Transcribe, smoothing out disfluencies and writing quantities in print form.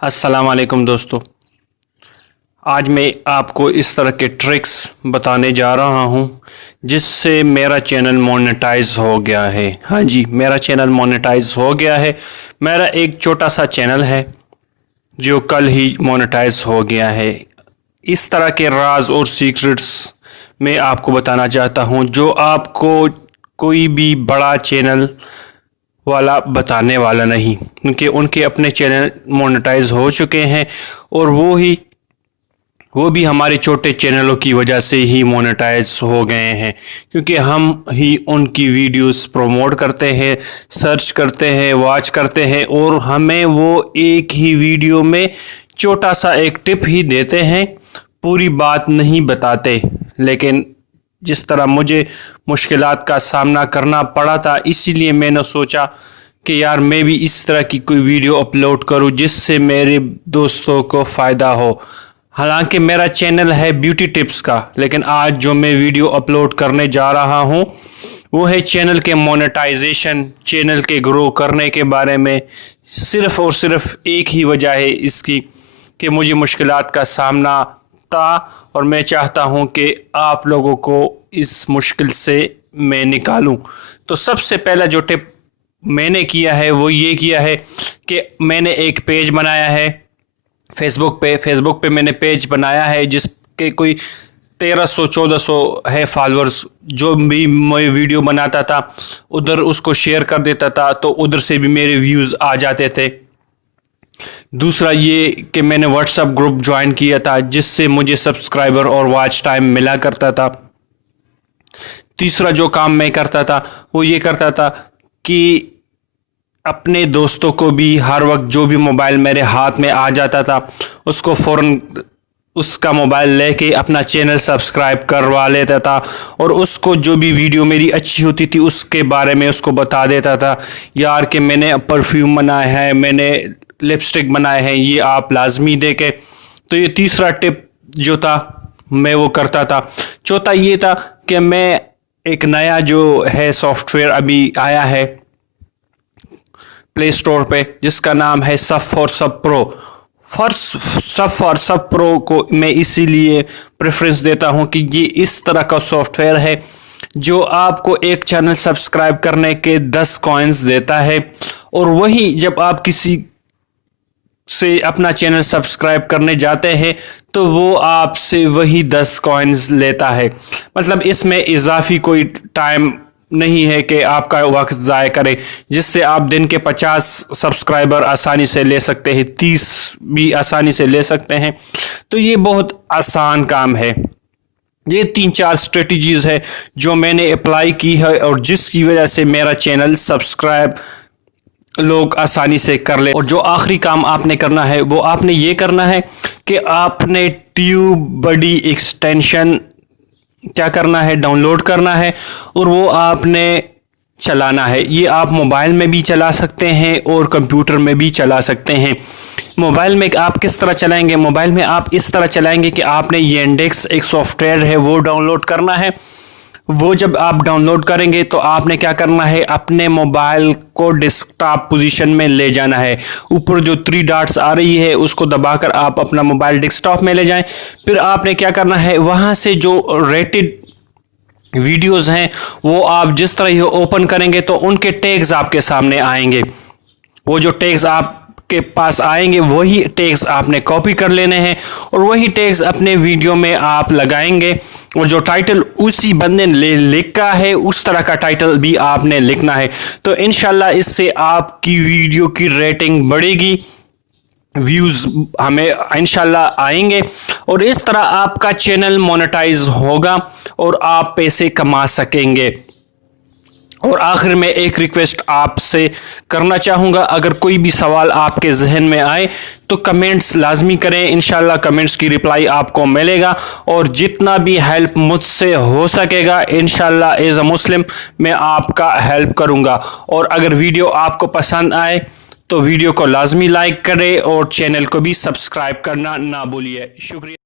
अस्सलाम वालेकुम दोस्तों। आज मैं आपको इस तरह के ट्रिक्स बताने जा रहा हूं जिससे मेरा चैनल मोनेटाइज हो गया है। हाँ जी, मेरा चैनल मोनेटाइज हो गया है। मेरा एक छोटा सा चैनल है जो कल ही मोनेटाइज हो गया है। इस तरह के राज और सीक्रेट्स मैं आपको बताना चाहता हूं जो आपको कोई भी बड़ा चैनल वाला बताने वाला नहीं, क्योंकि उनके अपने चैनल मोनेटाइज हो चुके हैं और वो भी हमारे छोटे चैनलों की वजह से ही मोनेटाइज हो गए हैं, क्योंकि हम ही उनकी वीडियोस प्रमोट करते हैं, सर्च करते हैं, वॉच करते हैं और हमें वो एक ही वीडियो में छोटा सा एक टिप ही देते हैं, पूरी बात नहीं बताते। लेकिन जिस तरह मुझे मुश्किलात का सामना करना पड़ा था, इसीलिए मैंने सोचा कि यार मैं भी इस तरह की कोई वीडियो अपलोड करूं जिससे मेरे दोस्तों को फ़ायदा हो। हालांकि मेरा चैनल है ब्यूटी टिप्स का, लेकिन आज जो मैं वीडियो अपलोड करने जा रहा हूं वो है चैनल के मोनेटाइजेशन, चैनल के ग्रो करने के बारे में। सिर्फ़ और सिर्फ एक ही वजह है इसकी कि मुझे मुश्किलात का सामना था और मैं चाहता हूं कि आप लोगों को इस मुश्किल से मैं निकालूं। तो सबसे पहला जो टिप मैंने किया है वो ये किया है कि मैंने एक पेज बनाया है फेसबुक पे मैंने पेज बनाया है जिसके कोई 1300-1400 है फॉलोअर्स। जो भी मैं वीडियो बनाता था उधर उसको शेयर कर देता था तो उधर से भी मेरे व्यूज़ आ जाते थे। दूसरा ये कि मैंने व्हाट्सएप ग्रुप ज्वाइन किया था जिससे मुझे सब्सक्राइबर और वॉच टाइम मिला करता था। तीसरा जो काम मैं करता था वो ये करता था कि अपने दोस्तों को भी हर वक्त जो भी मोबाइल मेरे हाथ में आ जाता था उसको फ़ौरन उसका मोबाइल लेके अपना चैनल सब्सक्राइब करवा लेता था और उसको जो भी वीडियो मेरी अच्छी होती थी उसके बारे में उसको बता देता था, यार कि मैंने परफ्यूम बनाया है, मैंने लिपस्टिक बनाए हैं, ये आप लाजमी देखें। तो ये तीसरा टिप जो था मैं वो करता था। चौथा ये था कि मैं एक नया जो है सॉफ्टवेयर अभी आया है प्ले स्टोर पे जिसका नाम है सब फॉर सब प्रो को मैं इसीलिए प्रेफरेंस देता हूं कि ये इस तरह का सॉफ्टवेयर है जो आपको एक चैनल सब्सक्राइब करने के 10 कॉइन्स देता है और वही जब आप किसी से अपना चैनल सब्सक्राइब करने जाते हैं तो वो आपसे वही 10 कॉइन्स लेता है। मतलब इसमें इजाफी कोई टाइम नहीं है कि आपका वक्त ज़ाया करे, जिससे आप दिन के 50 सब्सक्राइबर आसानी से ले सकते हैं, 30 भी आसानी से ले सकते हैं। तो ये बहुत आसान काम है। ये 3-4 स्ट्रेटजीज़ है जो मैंने अप्लाई की है और जिसकी वजह से मेरा चैनल सब्सक्राइब लोग आसानी से कर ले। और जो आखिरी काम आपने करना है वो आपने ये करना है कि आपने ट्यूबबडी एक्सटेंशन क्या करना है, डाउनलोड करना है और वो आपने चलाना है। ये आप मोबाइल में भी चला सकते हैं और कंप्यूटर में भी चला सकते हैं। मोबाइल में आप किस तरह चलाएंगे? मोबाइल में आप इस तरह चलाएंगे कि आपने Yandex एक सॉफ्टवेयर है वो डाउनलोड करना है। वो जब आप डाउनलोड करेंगे तो आपने क्या करना है, अपने मोबाइल को डेस्कटॉप पोजीशन में ले जाना है। ऊपर जो 3 डॉट्स आ रही है उसको दबाकर आप अपना मोबाइल डेस्कटॉप में ले जाएं। फिर आपने क्या करना है, वहाँ से जो रेटेड वीडियोस हैं वो आप जिस तरह ही ओपन करेंगे तो उनके टैग्स आपके सामने आएंगे। वो जो टैग्स आपके पास आएंगे वही टैग्स आपने कॉपी कर लेने हैं और वही टैग्स अपने वीडियो में आप लगाएंगे और जो टाइटल उसी बंदे ने लिखा है उस तरह का टाइटल भी आपने लिखना है। तो इंशाल्लाह इससे आपकी वीडियो की रेटिंग बढ़ेगी, व्यूज़ हमें इंशाल्लाह आएंगे और इस तरह आपका चैनल मोनेटाइज होगा और आप पैसे कमा सकेंगे। और आखिर में एक रिक्वेस्ट आपसे करना चाहूँगा, अगर कोई भी सवाल आपके जहन में आए तो कमेंट्स लाजमी करें, इंशाल्लाह कमेंट्स की रिप्लाई आपको मिलेगा और जितना भी हेल्प मुझसे हो सकेगा इंशाल्लाह एज अ मुस्लिम मैं आपका हेल्प करूँगा। और अगर वीडियो आपको पसंद आए तो वीडियो को लाजमी लाइक करें और चैनल को भी सब्सक्राइब करना ना भूलिए। शुक्रिया।